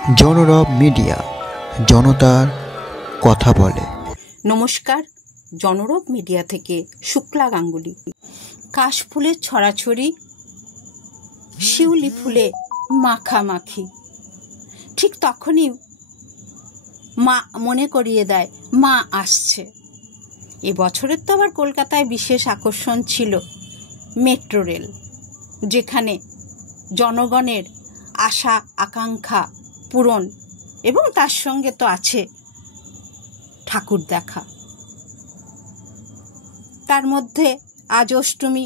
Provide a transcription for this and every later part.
জনরব media, জনতার কথা বলে। নমস্কার, জনরব মিডিয়া থেকে শুক্লা গাঙ্গুলি। কাশফুলের ছড়াছড়ি, শিউলি ফুলে মাখামাখি, ঠিক তখনই মা মনে করিয়ে দেয় মা আসছে। এবছরের তো আবার কলকাতায় বিশেষ আকর্ষণ ছিল মেট্রো রেল, যেখানে জনগণের আশা আকাঙ্ক্ষা পূরণ এবং তার সঙ্গে তো আছে ঠাকুর দেখা। তার মধ্যে আজ অষ্টমী,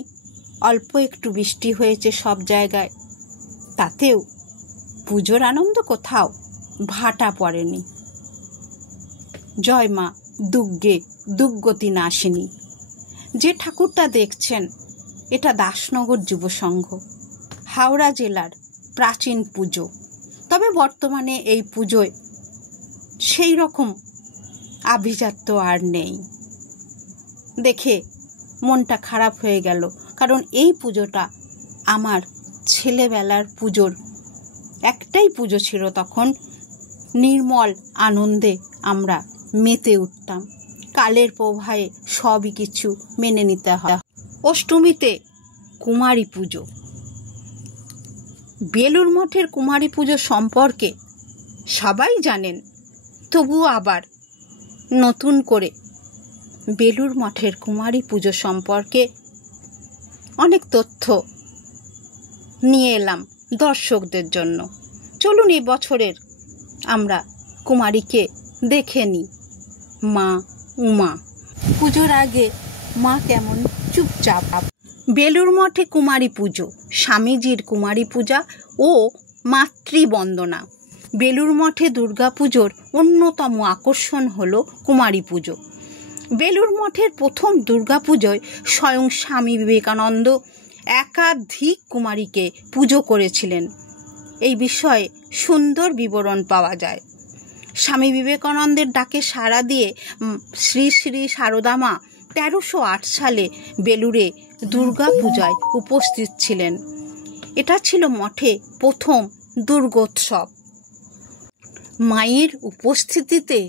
অল্প একটু বৃষ্টি হয়েছে সব জায়গায়, তাতেও পুজোর আনন্দ কোথাও ভাটা পড়েনি। জয় মা দুর্গে, দুর্গতি নাশিনী। যে ঠাকুরটা দেখছেন, এটা দাসনগর যুব সংঘ, হাওড়া জেলার প্রাচীন পুজো। তবে বর্তমানে এই পুজোয় সেই রকম আভিজাত্য আর নেই। দেখে মনটা খারাপ হয়ে গেল, কারণ এই পুজোটা আমার ছেলেবেলার পুজোর একটাই পুজো ছিল। তখন নির্মল আনন্দে আমরা মেতে উঠতাম। কালের প্রবাহে সবই কিছু মেনে নিতে হয়। অষ্টমীতে কুমারী পুজো। বেলুড় মঠের কুমারী পুজো সম্পর্কে সবাই জানেন, তবুও আবার নতুন করে বেলুড় মঠের কুমারী পুজো সম্পর্কে অনেক তথ্য নিয়ে এলাম দর্শকদের জন্য। চলুন এই বছরের আমরা কুমারীকে দেখে নিই। মা উমা। পুজোর আগে মা কেমন চুপচাপ। বেলুড় মঠে কুমারী পুজো, স্বামীজির কুমারী পূজা ও মাতৃবন্দনা। বেলুড় মঠে দুর্গাপুজোর অন্যতম আকর্ষণ হল কুমারী পুজো। বেলুড় মঠের প্রথম দুর্গাপুজোয় স্বয়ং স্বামী বিবেকানন্দ একাধিক কুমারীকে পুজো করেছিলেন। এই বিষয়ে সুন্দর বিবরণ পাওয়া যায়। স্বামী বিবেকানন্দের ডাকে সাড়া দিয়ে শ্রী শ্রী সারদা মা 1308 সালে বেলুড়ে দুর্গা পূজায় উপস্থিত ছিলেন। এটা ছিল মঠে প্রথম দুর্গোৎসব। মায়ের উপস্থিতিতে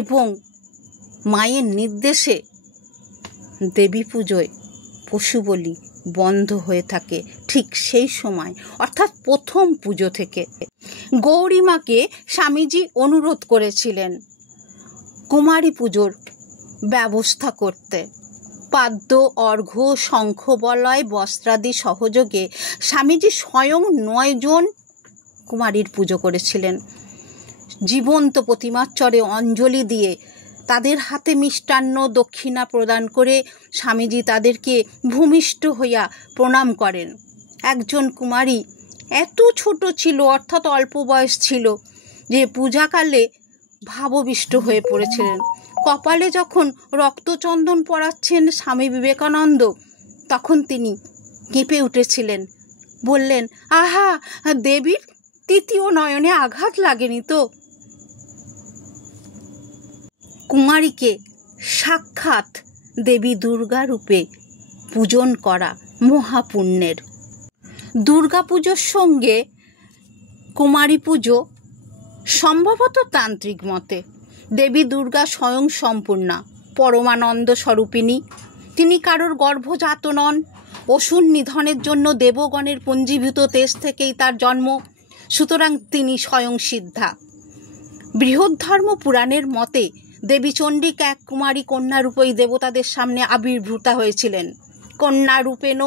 এবং মায়ের নির্দেশে দেবী পুজোয় পশু বলি বন্ধ হয়ে থাকে ঠিক সেই সময়, অর্থাৎ প্রথম পুজো থেকে। গৌরীমাকে স্বামীজি অনুরোধ করেছিলেন কুমারী পুজোর ব্যবস্থা করতে। পাদ্য, অর্ঘ্য, শঙ্খ বলয়, বস্ত্রাদি সহযোগে স্বামীজি স্বয়ং 9 জন কুমারীর পুজো করেছিলেন। জীবন্ত প্রতিমার চরে অঞ্জলি দিয়ে তাদের হাতে মিষ্টান্ন দক্ষিণা প্রদান করে স্বামীজি তাদেরকে ভূমিষ্ঠ হইয়া প্রণাম করেন। একজন কুমারী এত ছোট ছিল, অর্থাৎ অল্প বয়স ছিল, যে পূজাকালে ভাববিষ্ট হয়ে পড়েছিলেন। কপালে যখন রক্তচন্দন পরাচ্ছেন স্বামী বিবেকানন্দ, তখন তিনি কেঁপে উঠেছিলেন, বললেন, আহা, দেবীর তৃতীয় নয়নে আঘাত লাগেনি তো? কুমারীকে সাক্ষাৎ দেবী দুর্গা রূপে পূজন করা মহাপুণ্যের। দুর্গা পুজোর সঙ্গে কুমারী পুজো সম্ভবত তান্ত্রিক মতে দেবী দুর্গা স্বয়ং সম্পূর্ণা পরমানন্দ স্বরূপিণী। তিনি কারোর গর্ভজাত নন। অসুর নিধনের জন্য দেবগণের পঞ্জীভূত তেজ থেকেই তার জন্ম, সুতরাং তিনি স্বয়ং সিদ্ধা। বৃহদ্ধর্ম পুরাণের মতে দেবী চণ্ডিকা এক কুমারী কন্যারূপেই দেবতাদের সামনে আবির্ভূতা হয়েছিলেন। কন্যারূপেণ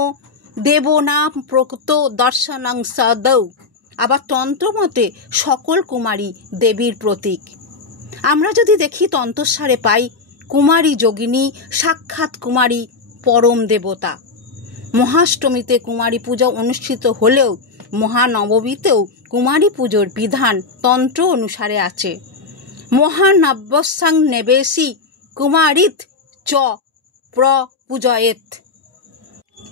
দেবনাম প্রকৃত দর্শনং সদৌ। আবার তন্ত্রমতে সকল কুমারী দেবীর প্রতীক। আমরা যদি দেখি তন্ত্রসারে পাই কুমারী যোগিনী, সাক্ষাৎ কুমারী পরম দেবতা। মহাষ্টমীতে কুমারী পূজা অনুষ্ঠিত হলেও মহানবমীতেও কুমারী পুজোর বিধান তন্ত্র অনুসারে আছে। মহানব্যসাং নেবেশি কুমারীত চ প্রপূজয়েত।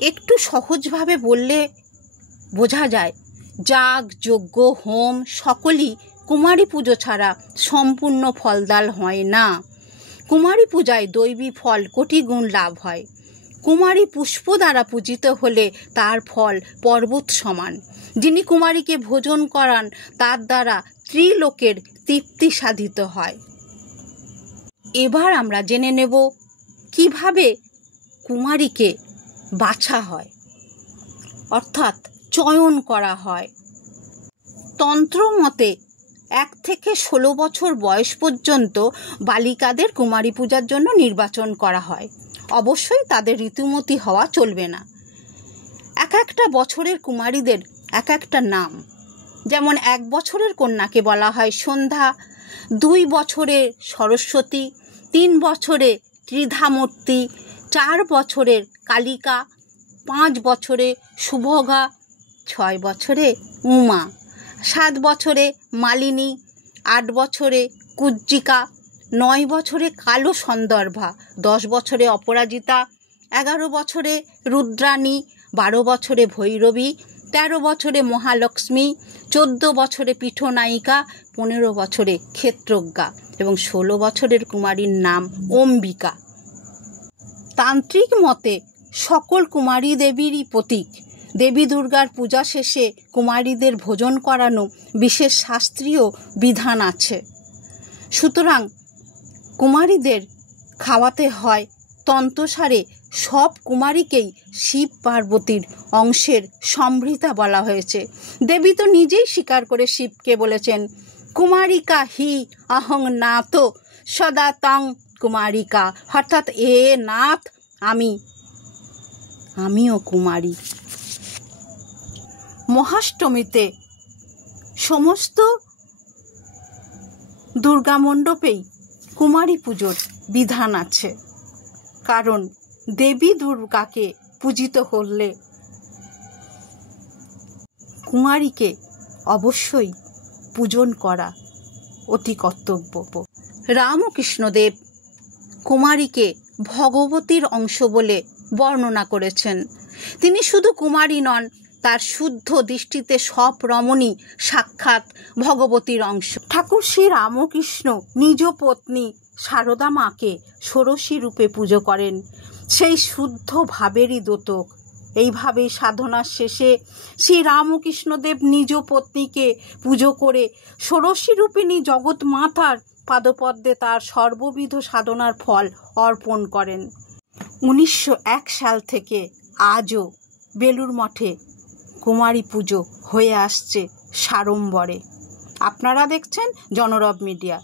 একটু সহজভাবে বললে বোঝা যায়, যাগ যজ্ঞ হোম সকলই কুমারী পুজো ছাড়া সম্পূর্ণ ফলদাল হয় না। কুমারী পূজায় দৈবী ফল কোটি গুণ লাভ হয়। কুমারী পুষ্প দ্বারা পূজিত হলে তার ফল পর্বত সমান। যিনি কুমারীকে ভোজন করান তার দ্বারা ত্রিলোকের তৃপ্তি সাধিত হয়। এবার আমরা জেনে নেব কিভাবে কুমারীকে বাছা হয়, অর্থাৎ চয়ন করা হয়। তন্ত্র মতে 1 থেকে 16 বছর বয়স পর্যন্ত বালিকাদের কুমারী পূজার জন্য নির্বাচন করা হয়। অবশ্যই তাদের ঋতুমতী হওয়া চলবে না। এক একটা বছরের কুমারীদের এক একটা নাম। যেমন 1 বছরের কন্যাকে বলা হয় সন্ধ্যা, 2 বছরের সরস্বতী, 3 বছরে ত্রিধামূর্তি, 4 বছরের কালিকা, 5 বছরে শুভগা, 6 বছরে উমা, 7 বছরে মালিনী, 8 বছরে কুজ্জিকা, 9 বছরে কালো সন্দর্ভা, 10 বছরে অপরাজিতা, 11 বছরে রুদ্রাণী, 12 বছরে ভৈরবী, 13 বছরে মহালক্ষ্মী, 14 বছরে পীঠনায়িকা, 15 বছরে ক্ষেত্রজ্ঞা এবং 16 বছরের কুমারীর নাম অম্বিকা। তান্ত্রিক মতে সকল কুমারী দেবীরই প্রতীক। দেবী দুর্গার পূজা শেষে কুমারীদের ভোজন করানো বিশেষ শাস্ত্রীয় বিধান আছে। সুতরাং কুমারীদের খাওয়াতে হয় তন্ত্রসারে সব কুমারীকেই শিব পার্বতীর অংশের সম্ভৃতা বলা হয়েছে। দেবী তো নিজেই স্বীকার করে শিবকে বলেছেন, কুমারিকা হি অহং নাথ সদা তং কুমারিকা, অর্থাৎ এ নাথ আমিও কুমারী। মহাষ্টমীতে সমস্ত দুর্গা মণ্ডপেই কুমারী পুজোর বিধান আছে, কারণ দেবী দুর্গাকে পূজিত হলে কুমারীকে অবশ্যই পূজন করা অতি কর্তব্য। রামকৃষ্ণদেব কুমারীকে ভগবতীর অংশ বলে বর্ণনা করেছেন। তিনি শুধু কুমারী নন, তার শুদ্ধ দৃষ্টিতে সব রমণী সাক্ষাৎ ভগবতীর অংশ। ঠাকুর শ্রী রামকৃষ্ণ নিজ পত্নী সারদা মাকে ষোড়শী রূপে পুজো করেন, সেই শুদ্ধ ভাবেরই দ্যোতক। এইভাবেই সাধনার শেষে শ্রী রামকৃষ্ণদেব নিজ পত্নীকে পুজো করে ষোড়শী রূপিণী জগৎ মাতার পাদপদ্মে তার সর্ববিধ সাধনার ফল অর্পণ করেন। 1901 সাল থেকে আজও বেলুড় মঠে কুমারী পুজো হয়ে আসছে সাড়ম্বরে। আপনারা দেখছেন জনরব মিডিয়া।